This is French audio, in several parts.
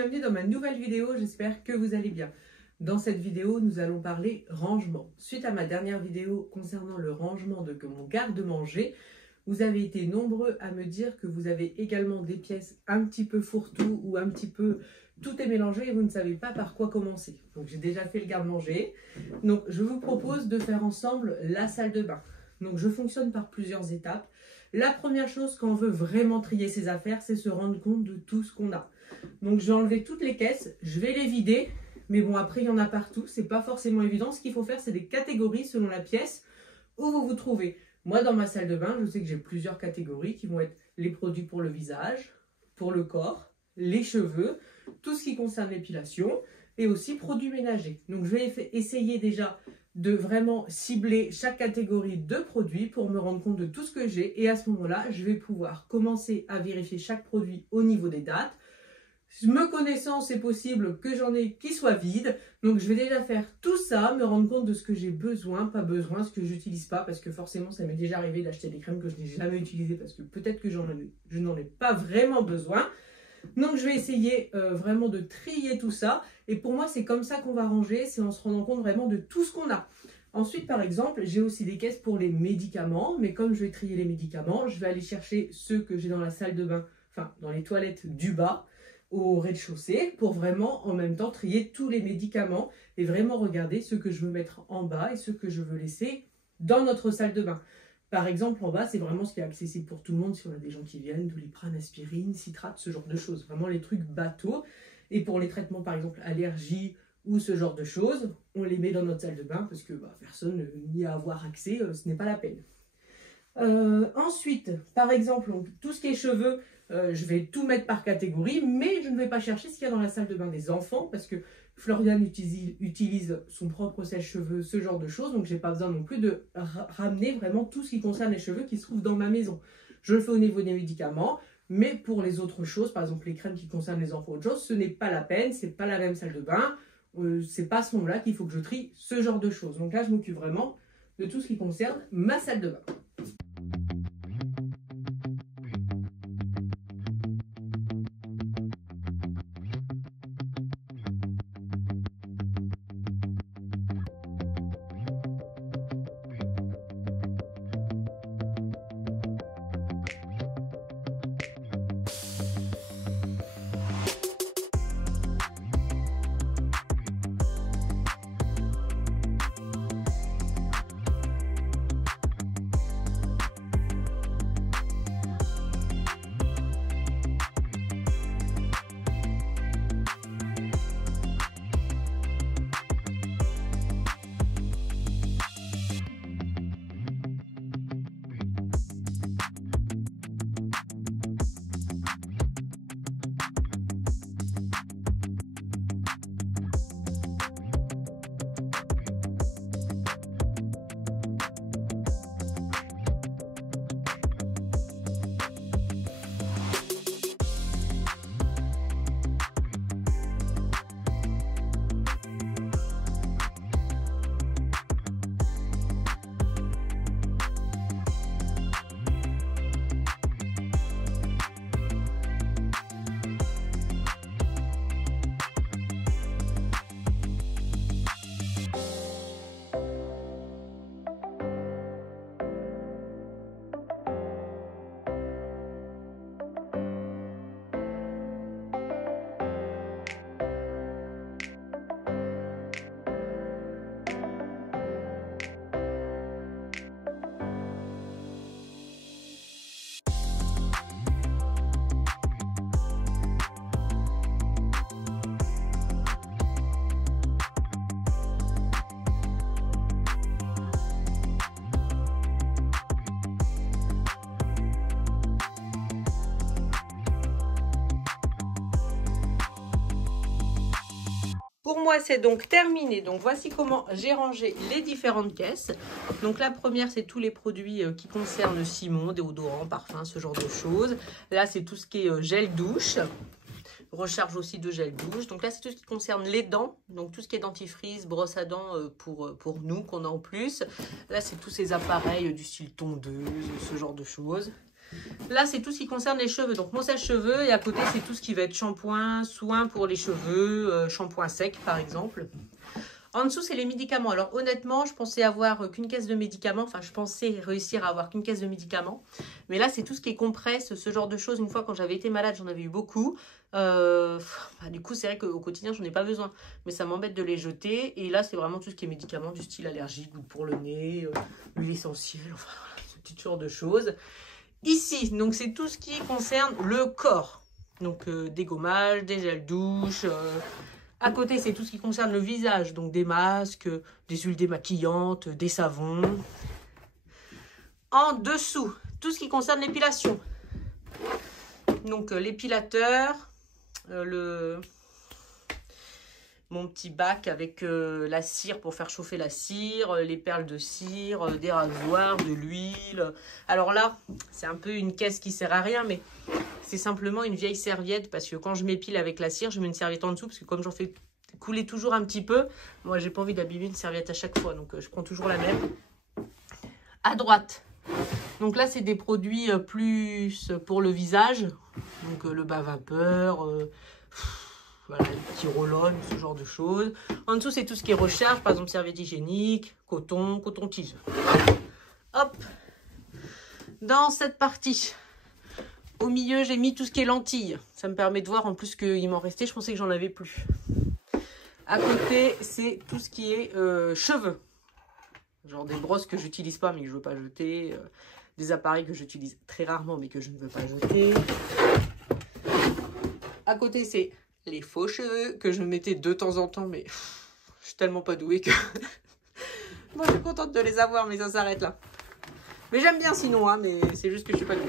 bienvenue dans ma nouvelle vidéo, j'espère que vous allez bien. Dans cette vidéo, nous allons parler rangement. Suite à ma dernière vidéo concernant le rangement de mon garde-manger, vous avez été nombreux à me dire que vous avez également des pièces un petit peu fourre-tout ou un petit peu tout est mélangé et vous ne savez pas par quoi commencer. Donc j'ai déjà fait le garde-manger. Donc je vous propose de faire ensemble la salle de bain. Donc je fonctionne par plusieurs étapes. La première chose quand on veut vraiment trier ses affaires, c'est se rendre compte de tout ce qu'on a. Donc je vais enlever toutes les caisses, je vais les vider. Mais bon, après, il y en a partout. C'est pas forcément évident. Ce qu'il faut faire, c'est des catégories selon la pièce où vous vous trouvez. Moi, dans ma salle de bain, je sais que j'ai plusieurs catégories qui vont être les produits pour le visage, pour le corps, les cheveux, tout ce qui concerne l'épilation et aussi produits ménagers. Donc, je vais essayer déjà de vraiment cibler chaque catégorie de produits pour me rendre compte de tout ce que j'ai. Et à ce moment-là, je vais pouvoir commencer à vérifier chaque produit au niveau des dates. Me connaissant, c'est possible que j'en ai qui soient vides. Donc, je vais déjà faire tout ça, me rendre compte de ce que j'ai besoin, pas besoin, ce que j'utilise pas. Parce que forcément, ça m'est déjà arrivé d'acheter des crèmes que je n'ai jamais utilisées parce que peut-être que je n'en ai pas vraiment besoin. Donc, je vais essayer vraiment de trier tout ça. Et pour moi, c'est comme ça qu'on va ranger. C'est en se rendant compte vraiment de tout ce qu'on a. Ensuite, par exemple, j'ai aussi des caisses pour les médicaments. Mais comme je vais trier les médicaments, je vais aller chercher ceux que j'ai dans la salle de bain, enfin, dans les toilettes du bas, au rez-de-chaussée pour vraiment en même temps trier tous les médicaments et vraiment regarder ce que je veux mettre en bas et ce que je veux laisser dans notre salle de bain. Par exemple, en bas, c'est vraiment ce qui est accessible pour tout le monde si on a des gens qui viennent, Doliprane, aspirine, citrate, ce genre de choses. Vraiment les trucs bateaux. Et pour les traitements, par exemple, allergies ou ce genre de choses, on les met dans notre salle de bain parce que personne n'y a à avoir accès, ce n'est pas la peine. Ensuite, par exemple, tout ce qui est cheveux, je vais tout mettre par catégorie, mais je ne vais pas chercher ce qu'il y a dans la salle de bain des enfants parce que Florian utilise son propre sèche-cheveux, ce genre de choses, donc je n'ai pas besoin non plus de ramener vraiment tout ce qui concerne les cheveux qui se trouvent dans ma maison. Je le fais au niveau des médicaments, mais pour les autres choses, par exemple les crèmes qui concernent les enfants ou autre chose, ce n'est pas la peine, c'est pas la même salle de bain, c'est pas à ce moment-là qu'il faut que je trie ce genre de choses. Donc là, je m'occupe vraiment de tout ce qui concerne ma salle de bain. Pour moi, c'est donc terminé. Donc, voici comment j'ai rangé les différentes caisses. Donc, la première, c'est tous les produits qui concernent Simon, déodorants, parfums, ce genre de choses. Là, c'est tout ce qui est gel douche. Recharge aussi de gel douche. Donc là, c'est tout ce qui concerne les dents. Donc, tout ce qui est dentifrice, brosse à dents pour nous, qu'on a en plus. Là, c'est tous ces appareils du style tondeuse, ce genre de choses. Là, c'est tout ce qui concerne les cheveux. Donc, mon sèche-cheveux. Et à côté, c'est tout ce qui va être shampoing, soin pour les cheveux, shampoing sec, par exemple. En dessous, c'est les médicaments. Alors, honnêtement, je pensais avoir qu'une caisse de médicaments. Enfin, je pensais réussir à avoir qu'une caisse de médicaments. Mais là, c'est tout ce qui est compresse, ce genre de choses. Une fois, quand j'avais été malade, j'en avais eu beaucoup. Du coup, c'est vrai qu'au quotidien, j'en ai pas besoin. Mais ça m'embête de les jeter. Et là, c'est vraiment tout ce qui est médicaments du style allergie, goutte pour le nez, huile essentielle. Enfin, voilà, ce petit genre de choses. Ici, donc, c'est tout ce qui concerne le corps. Donc, des gommages, des gels douche... À côté, c'est tout ce qui concerne le visage, donc des masques, des huiles démaquillantes, des savons. En dessous, tout ce qui concerne l'épilation. Donc l'épilateur, mon petit bac avec la cire pour faire chauffer la cire, les perles de cire, des rasoirs, de l'huile. Alors là, c'est un peu une caisse qui sert à rien, mais... c'est simplement une vieille serviette parce que quand je m'épile avec la cire, je mets une serviette en dessous parce que comme j'en fais couler toujours un petit peu, moi j'ai pas envie d'abîmer une serviette à chaque fois, donc je prends toujours la même. À droite, donc là c'est des produits plus pour le visage, donc le bas vapeur, voilà, les petits roll-on, ce genre de choses. En dessous c'est tout ce qui est recharge, par exemple serviette hygiénique, coton-tige. Hop, dans cette partie. Au milieu, j'ai mis tout ce qui est lentilles. Ça me permet de voir en plus qu'il m'en restait. Je pensais que j'en avais plus. À côté, c'est tout ce qui est cheveux. Genre des brosses que j'utilise pas mais que je veux pas jeter. Des appareils que j'utilise très rarement mais que je ne veux pas jeter. À côté, c'est les faux cheveux que je mettais de temps en temps. Mais je suis tellement pas douée que... moi, je suis contente de les avoir mais ça s'arrête là. Mais j'aime bien sinon, hein, mais c'est juste que je suis pas douée.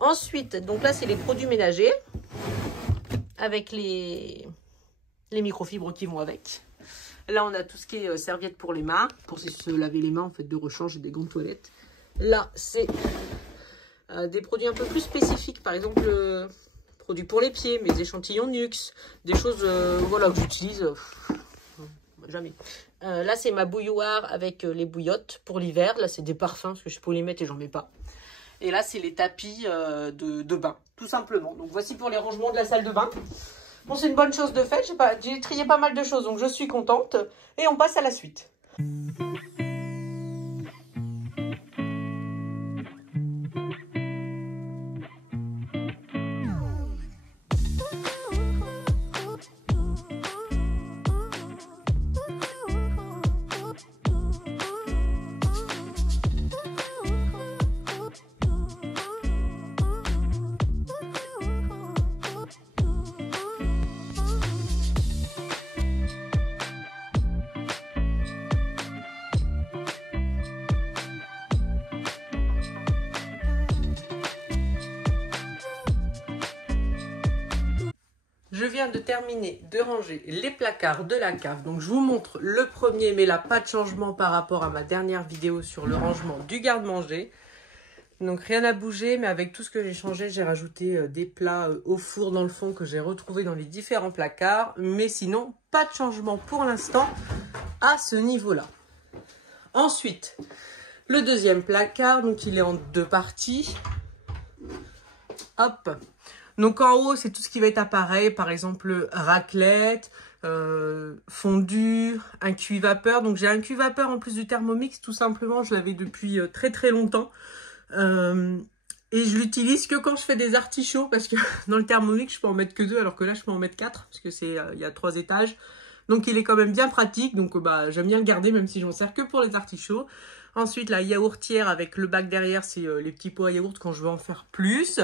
Ensuite, donc là, c'est les produits ménagers avec les microfibres qui vont avec. Là, on a tout ce qui est serviettes pour les mains, pour se laver les mains, en fait, de rechange et des gants de toilette. Là, c'est des produits un peu plus spécifiques, par exemple, produits pour les pieds, mes échantillons Nux, des choses voilà, que j'utilise jamais. Là, c'est ma bouilloire avec les bouillottes pour l'hiver. Là, c'est des parfums, parce que je peux les mettre et j'en mets pas. Et là, c'est les tapis de bain, tout simplement. Donc, voici pour les rangements de la salle de bain. Bon, c'est une bonne chose de fait. J'ai trié pas mal de choses, donc je suis contente. Et on passe à la suite. Je viens de terminer de ranger les placards de la cave. Donc je vous montre le premier, mais là pas de changement par rapport à ma dernière vidéo sur le rangement du garde-manger. Donc rien n'a bougé, mais avec tout ce que j'ai changé, j'ai rajouté des plats au four dans le fond que j'ai retrouvés dans les différents placards. Mais sinon, pas de changement pour l'instant à ce niveau-là. Ensuite, le deuxième placard, donc il est en deux parties. Hop. Donc en haut, c'est tout ce qui va être appareil, par exemple raclette, fondue, un cuit-vapeur. Donc j'ai un cuit-vapeur en plus du Thermomix, tout simplement, je l'avais depuis très très longtemps. Et je l'utilise que quand je fais des artichauts, parce que dans le Thermomix, je peux en mettre que 2, alors que là, je peux en mettre 4, parce que c'est il y a 3 étages. Donc il est quand même bien pratique, donc j'aime bien le garder, même si j'en sers que pour les artichauts. Ensuite, la yaourtière avec le bac derrière, c'est les petits pots à yaourt quand je veux en faire plus.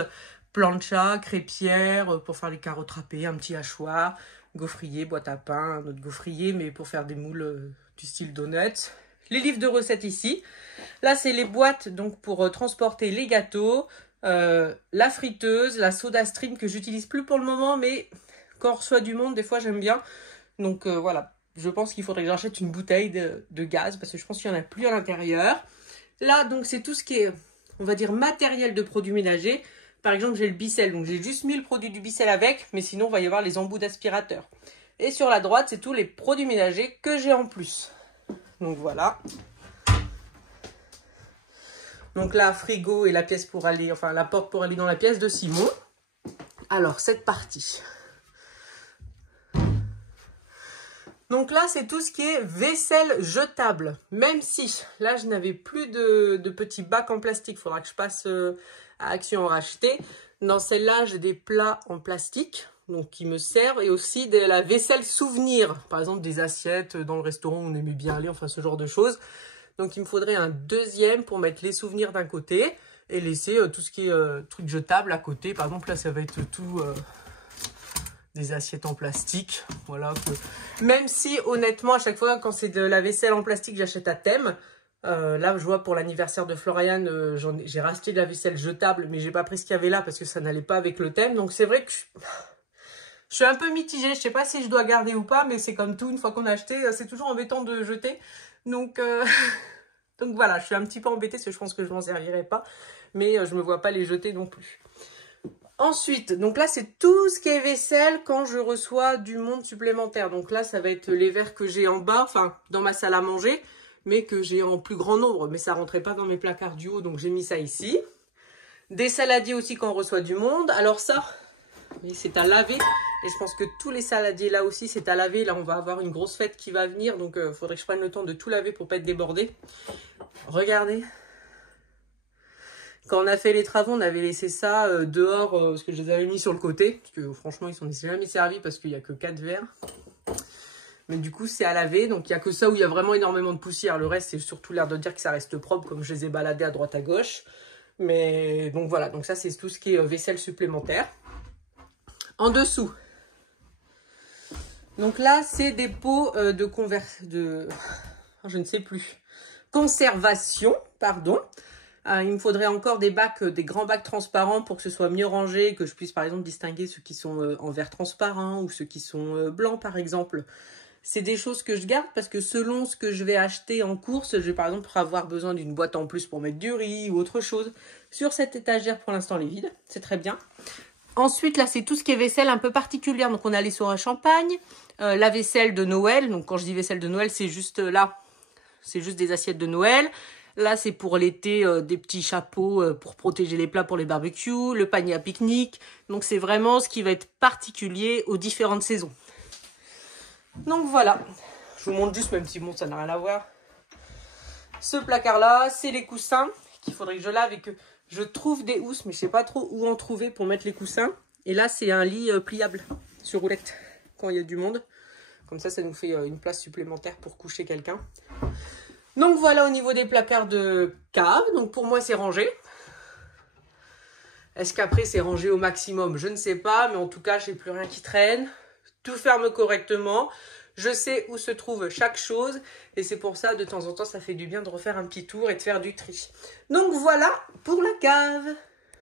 Plancha, crêpière, pour faire les carottes râpées, un petit hachoir, gaufrier, boîte à pain, un autre gaufrier, mais pour faire des moules du style donuts. Les livres de recettes ici. Là, c'est les boîtes donc pour transporter les gâteaux, la friteuse, la soda stream que j'utilise plus pour le moment, mais quand on reçoit du monde, des fois, j'aime bien. Donc voilà, je pense qu'il faudrait que j'achète une bouteille de gaz parce que je pense qu'il n'y en a plus à l'intérieur. Là, donc, c'est tout ce qui est, on va dire, matériel de produits ménagers. Par exemple, j'ai le Bicel, donc j'ai juste mis le produit du Bicel avec, mais sinon, il va y avoir les embouts d'aspirateur. Et sur la droite, c'est tous les produits ménagers que j'ai en plus. Donc voilà. Donc là, frigo et la pièce pour aller, enfin la porte pour aller dans la pièce de Simon. Alors, cette partie. Donc là, c'est tout ce qui est vaisselle jetable. Même si, là, je n'avais plus de petits bacs en plastique. Il faudra que je passe à Action en racheter. Dans celle-là, j'ai des plats en plastique, donc qui me servent. Et aussi de la vaisselle souvenir. Par exemple, des assiettes dans le restaurant où on aimait bien aller. Enfin, ce genre de choses. Donc, il me faudrait un deuxième pour mettre les souvenirs d'un côté. Et laisser tout ce qui est truc jetable à côté. Par exemple, là, ça va être tout... des assiettes en plastique, voilà. Même si, honnêtement, à chaque fois, quand c'est de la vaisselle en plastique, j'achète à thème. Là, je vois pour l'anniversaire de Florian, j'ai racheté de la vaisselle jetable, mais j'ai pas pris ce qu'il y avait là parce que ça n'allait pas avec le thème. Donc, c'est vrai que je suis un peu mitigée. Je sais pas si je dois garder ou pas, mais c'est comme tout, une fois qu'on a acheté, c'est toujours embêtant de jeter. Donc, donc voilà, je suis un petit peu embêtée parce que je pense que je m'en servirai pas. Mais je me vois pas les jeter non plus. Ensuite, donc là, c'est tout ce qui est vaisselle quand je reçois du monde supplémentaire. Donc là, ça va être les verres que j'ai en bas, enfin, dans ma salle à manger, mais que j'ai en plus grand nombre. Mais ça rentrait pas dans mes placards du haut, donc j'ai mis ça ici. Des saladiers aussi quand on reçoit du monde. Alors ça, c'est à laver. Et je pense que tous les saladiers là aussi, c'est à laver. Là, on va avoir une grosse fête qui va venir, donc il faudrait que je prenne le temps de tout laver pour pas être débordé. Regardez. Quand on a fait les travaux, on avait laissé ça dehors parce que je les avais mis sur le côté. Parce que franchement, ils ne sont jamais servis parce qu'il n'y a que 4 verres. Mais du coup, c'est à laver. Donc, il n'y a que ça où il y a vraiment énormément de poussière. Le reste, c'est surtout l'air de dire que ça reste propre comme je les ai baladés à droite à gauche. Mais donc voilà, donc ça, c'est tout ce qui est vaisselle supplémentaire. En dessous. Donc là, c'est des pots je ne sais plus. Conservation, pardon. Il me faudrait encore des bacs, des grands bacs transparents pour que ce soit mieux rangé, que je puisse par exemple distinguer ceux qui sont en verre transparent ou ceux qui sont blancs par exemple. C'est des choses que je garde parce que selon ce que je vais acheter en course, je vais par exemple avoir besoin d'une boîte en plus pour mettre du riz ou autre chose. Sur cette étagère, pour l'instant, elle est vide, c'est très bien. Ensuite, là, c'est tout ce qui est vaisselle un peu particulière. Donc, on a les soirs à champagne, la vaisselle de Noël. Donc, quand je dis vaisselle de Noël, c'est juste là, c'est juste des assiettes de Noël. Là, c'est pour l'été, des petits chapeaux pour protéger les plats pour les barbecues, le panier à pique-nique. Donc, c'est vraiment ce qui va être particulier aux différentes saisons. Donc, voilà. Je vous montre juste, même si bon, ça n'a rien à voir. Ce placard-là, c'est les coussins qu'il faudrait que je lave et que je trouve des housses, mais je ne sais pas trop où en trouver pour mettre les coussins. Et là, c'est un lit pliable sur roulette quand il y a du monde. Comme ça nous fait une place supplémentaire pour coucher quelqu'un. Donc voilà au niveau des placards de cave. Donc pour moi, c'est rangé. Est-ce qu'après, c'est rangé au maximum? Je ne sais pas, mais en tout cas, je n'ai plus rien qui traîne. Tout ferme correctement. Je sais où se trouve chaque chose. Et c'est pour ça, de temps en temps, ça fait du bien de refaire un petit tour et de faire du tri. Donc voilà pour la cave.